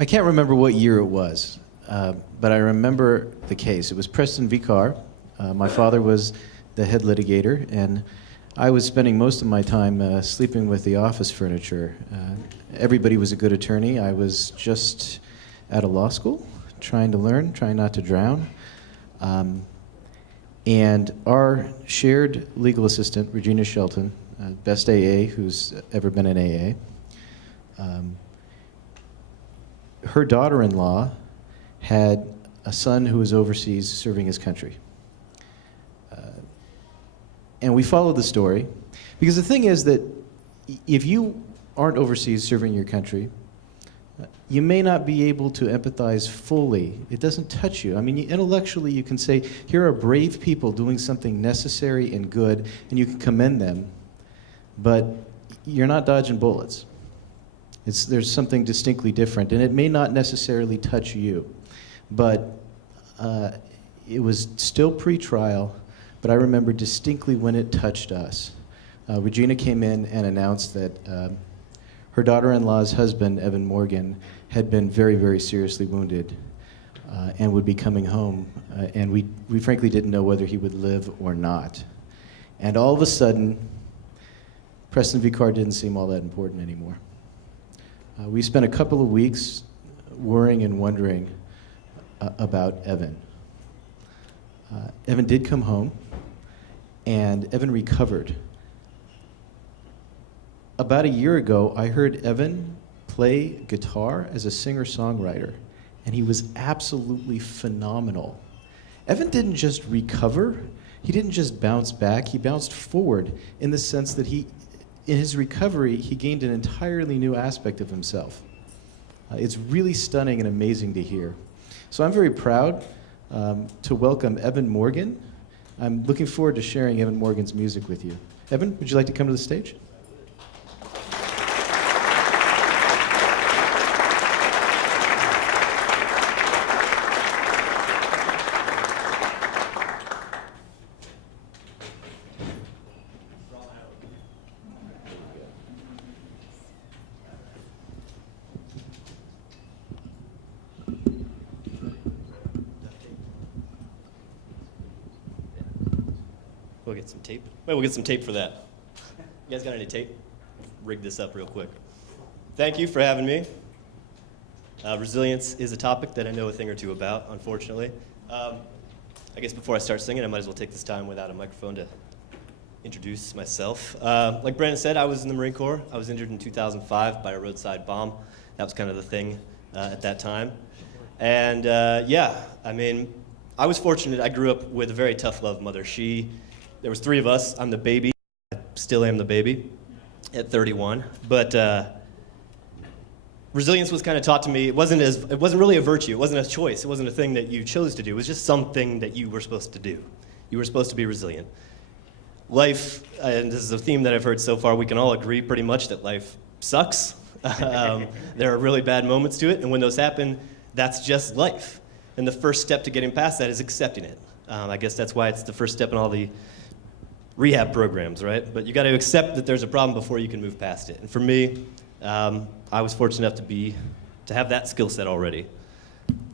I can't remember what year it was, but I remember the case. It was Preston v. Carr. My father was the head litigator, and I was spending most of my time sleeping with the office furniture. Everybody was a good attorney. I was just out of law school, trying to learn, trying not to drown. And our shared legal assistant, Regina Shelton, best AA who's ever been in AA, her daughter-in-law had a son who was overseas serving his country. And we followed the story, because the thing is that if you aren't overseas serving your country, you may not be able to empathize fully. It doesn't touch you. I mean, intellectually you can say, here are brave people doing something necessary and good, and you can commend them, but you're not dodging bullets. There's something distinctly different, and it may not necessarily touch you. But it was still pre-trial, but I remember distinctly when it touched us. Regina came in and announced that her daughter-in-law's husband, Evan Morgan, had been very, very seriously wounded and would be coming home. And we frankly didn't know whether he would live or not. And all of a sudden, Preston v. Carr didn't seem all that important anymore. We spent a couple of weeks worrying and wondering about Evan. Evan did come home, and Evan recovered. About a year ago, I heard Evan play guitar as a singer-songwriter, and he was absolutely phenomenal. Evan didn't just recover, he didn't just bounce back, he bounced forward in the sense that in his recovery, he gained an entirely new aspect of himself. It's really stunning and amazing to hear. So I'm very proud to welcome Evan Morgan. I'm looking forward to sharing Evan Morgan's music with you. Evan, would you like to come to the stage? We'll get some tape. Wait, we'll get some tape for that. You guys got any tape? Rig this up real quick. Thank you for having me. Resilience is a topic that I know a thing or two about, unfortunately. I guess before I start singing, I might as well take this time without a microphone to introduce myself. Like Brandon said, I was in the Marine Corps. I was injured in 2005 by a roadside bomb. That was kind of the thing at that time. And yeah, I mean, I was fortunate. I grew up with a very tough love mother. There was 3 of us. I'm the baby. I still am the baby at 31. But resilience was kind of taught to me. It wasn't really a virtue. It wasn't a choice. It wasn't a thing that you chose to do. It was just something that you were supposed to do. You were supposed to be resilient. Life, and this is a theme that I've heard so far, we can all agree pretty much that life sucks. There are really bad moments to it, and when those happen, that's just life. And the first step to getting past that is accepting it. I guess that's why it's the first step in all the rehab programs, right? But you got to accept that there's a problem before you can move past it. And for me, I was fortunate enough to have that skill set already,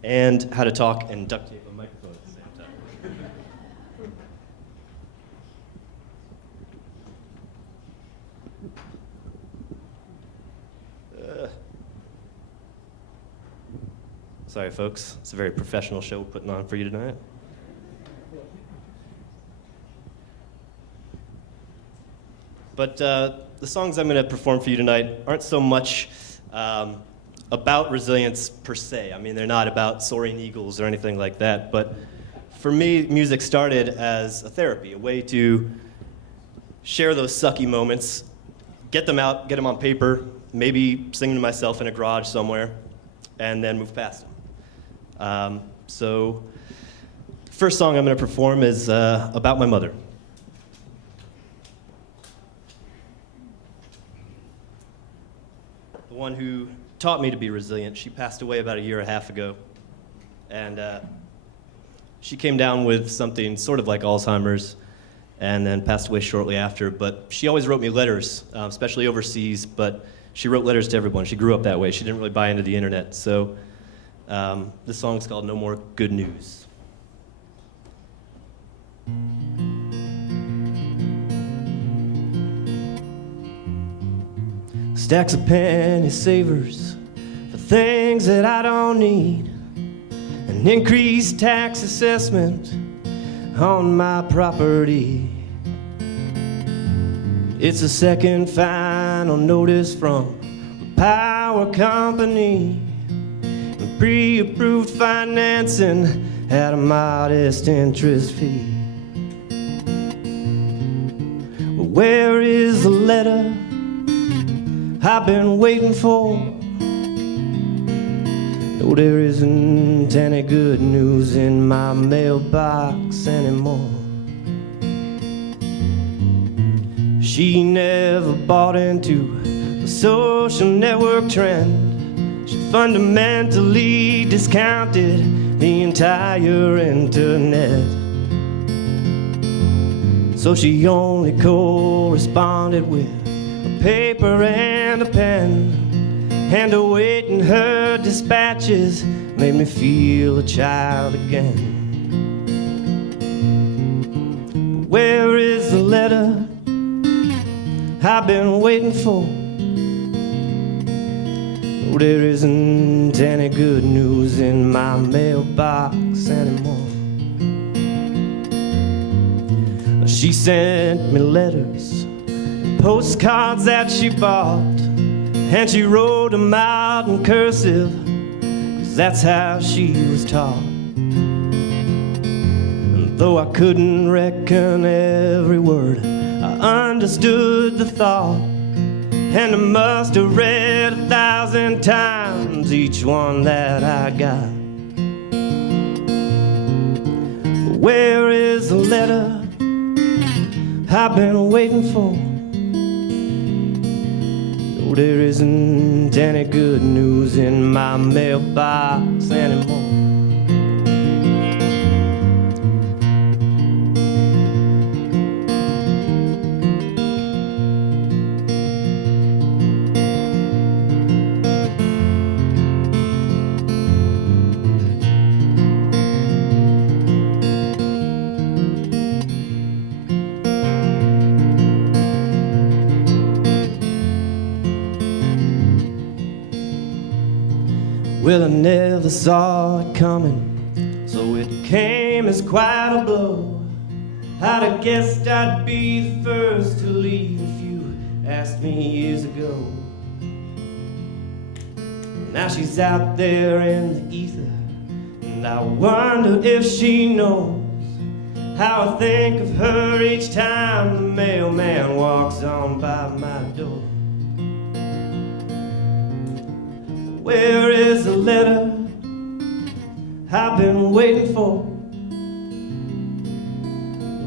and how to talk and duct tape a microphone at the same time. Sorry, folks. It's a very professional show we're putting on for you tonight. But the songs I'm going to perform for you tonight aren't so much about resilience per se. I mean, they're not about soaring eagles or anything like that. But for me, music started as a therapy, a way to share those sucky moments, get them out, get them on paper, maybe sing to myself in a garage somewhere, and then move past them. So, first song I'm going to perform is about my mother. The one who taught me to be resilient. She passed away about 1.5 years ago, and she came down with something sort of like Alzheimer's, and then passed away shortly after. But she always wrote me letters, especially overseas, but she wrote letters to everyone. She grew up that way. She didn't really buy into the internet. So this song's called No More Good News. Stacks of penny savers for things that I don't need. An increased tax assessment on my property. It's a second final notice from the power company. Pre-approved financing at a modest interest fee. But where is the letter I've been waiting for? No, there isn't any good news in my mailbox anymore. She never bought into the social network trend. She fundamentally discounted the entire internet. So she only corresponded with a paper and a pen, and awaiting her dispatches made me feel a child again. But where is the letter I've been waiting for? No, there isn't any good news in my mailbox anymore. She sent me letters and postcards that she bought, and she wrote them out in cursive, 'cause that's how she was taught. And though I couldn't reckon every word, I understood the thought, and I must have read 1,000 times each one that I got. But where is the letter I've been waiting for? No, there isn't any good news in my mailbox anymore. Well, I never saw it coming, so it came as quite a blow. I'd have guessed I'd be the first to leave if you asked me years ago. Now she's out there in the ether, and I wonder if she knows how I think of her each time the mailman walks on by my door. Where is the letter I've been waiting for?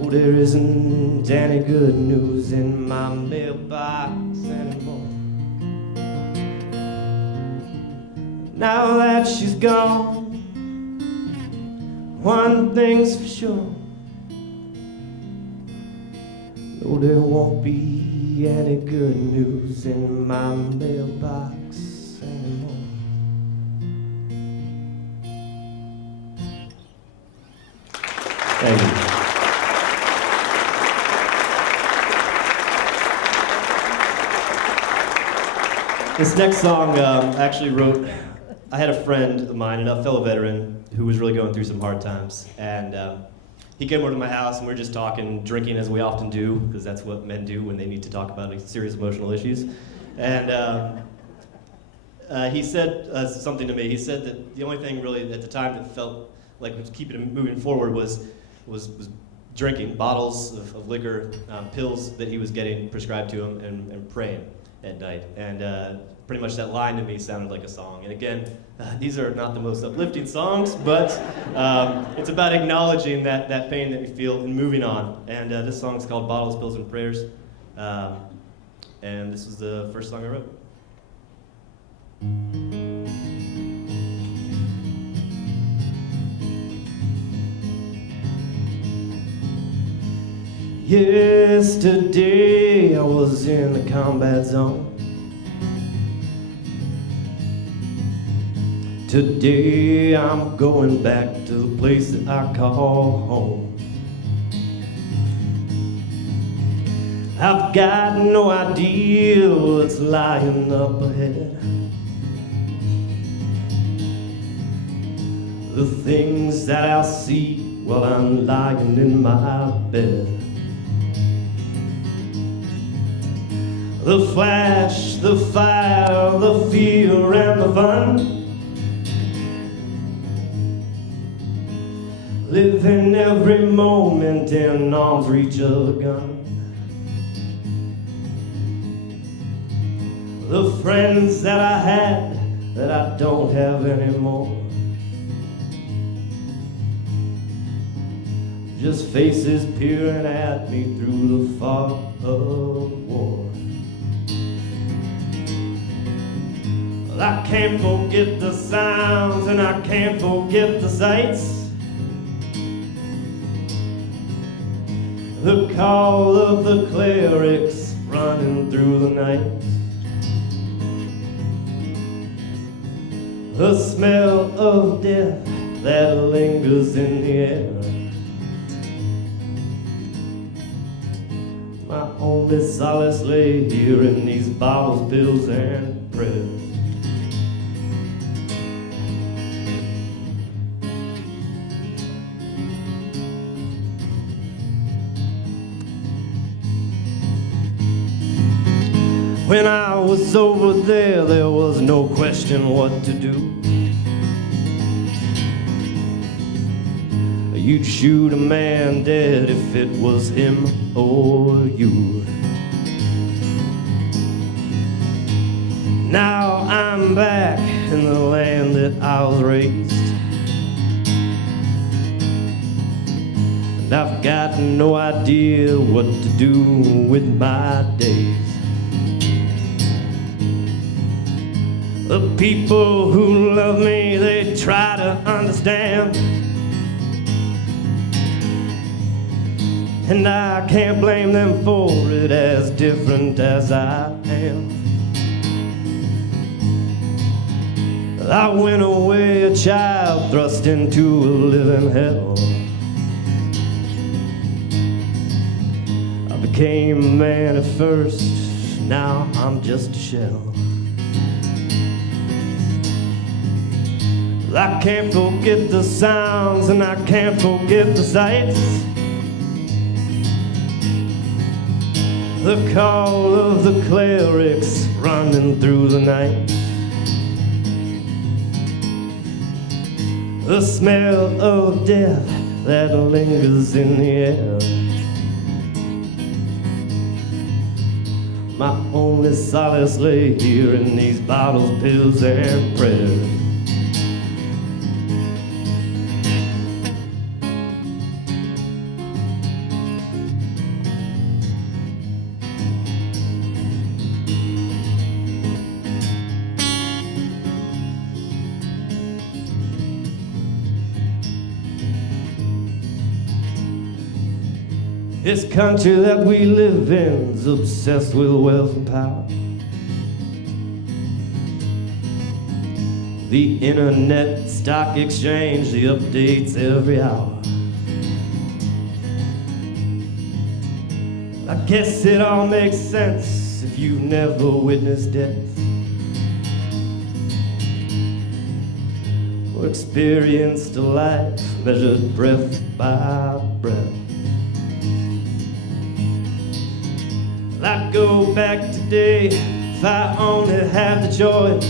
Oh, there isn't any good news in my mailbox anymore. Now that she's gone, one thing's for sure. No, there won't be any good news in my mailbox anymore. Thank you. This next song I actually wrote. I had a friend of mine, a fellow veteran, who was really going through some hard times. And he came over to my house, and we were just talking, drinking as we often do, because that's what men do when they need to talk about serious emotional issues. And he said something to me. He said that the only thing really at the time that felt like was keeping him moving forward was drinking bottles of liquor, pills that he was getting prescribed to him, and praying at night. And pretty much that line to me sounded like a song. And again, these are not the most uplifting songs, but it's about acknowledging that pain that we feel and moving on. And this song's called Bottles, Pills, and Prayers. And this was the first song I wrote. Yesterday I was in the combat zone. Today I'm going back to the place that I call home. I've got no idea what's lying up ahead. The things that I see while I'm lying in my bed. The flash, the fire, the fear and the fun. Living every moment in arm's reach of a gun. The friends that I had that I don't have anymore. Just faces peering at me through the fog of war. Well, I can't forget the sounds and I can't forget the sights. The call of the clerics running through the night. The smell of death that lingers in the air. My only solace lay here in these bottles, pills, and prayers. When I was over there was no question what to do. You'd shoot a man dead if it was him or you. Now I'm back in the land that I was raised, and I've got no idea what to do with my days. The people who love me, they try to understand, and I can't blame them for it, as different as I am. I went away a child thrust into a living hell. I became a man at first, now I'm just a shell. I can't forget the sounds and I can't forget the sights. The call of the clerics running through the night. The smell of death that lingers in the air. My only solace lay here in these bottles, pills, and prayers. This country that we live in is obsessed with wealth and power. The internet, stock exchange, the updates every hour. I guess it all makes sense if you've never witnessed death or experienced a life measured breath by breath. I'd go back today if I only had the choice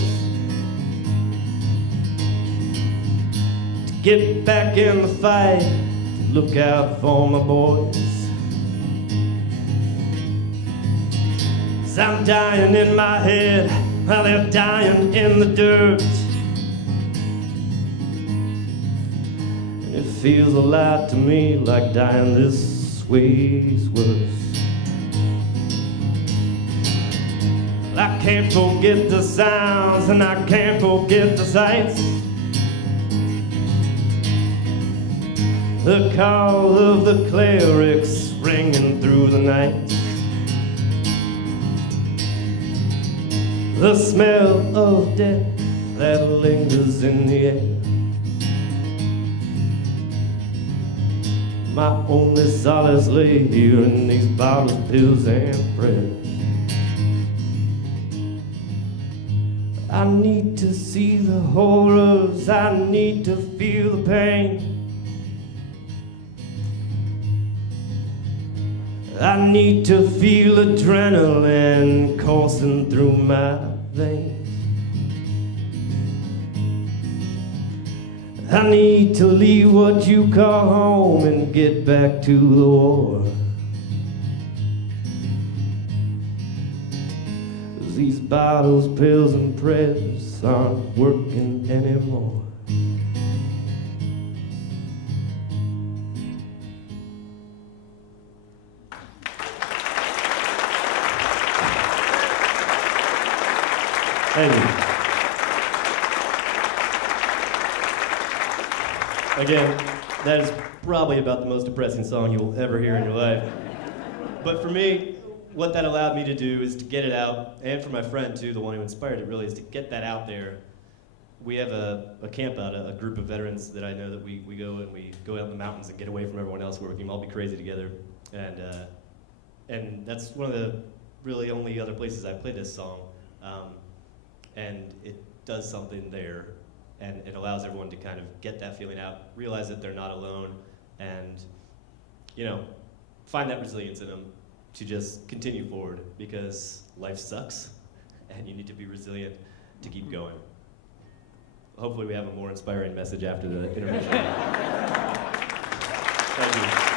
to get back in the fight, to look out for my boys. 'Cause I'm dying in my head while they're dying in the dirt. And it feels a lot to me like dying this way's worse. I can't forget the sounds and I can't forget the sights. The call of the clerics ringing through the night. The smell of death that lingers in the air. My only solace lay here in these bottles, pills, and prayers. I need to see the horrors, I need to feel the pain. I need to feel adrenaline coursing through my veins. I need to leave what you call home and get back to the war. These bottles, pills, and prayers aren't working anymore. Thank you. Again, that is probably about the most depressing song you'll ever hear in your life. But for me, what that allowed me to do is to get it out, and for my friend too, the one who inspired it really, is to get that out there. We have a camp out, a group of veterans that I know that we go and we go out in the mountains and get away from everyone else where we can all be crazy together. And that's one of the really only other places I play this song. And it does something there, and it allows everyone to kind of get that feeling out, realize that they're not alone, and, you know, find that resilience in them to just continue forward, because life sucks, and you need to be resilient to keep going. Hopefully we have a more inspiring message after the intermission. Thank you.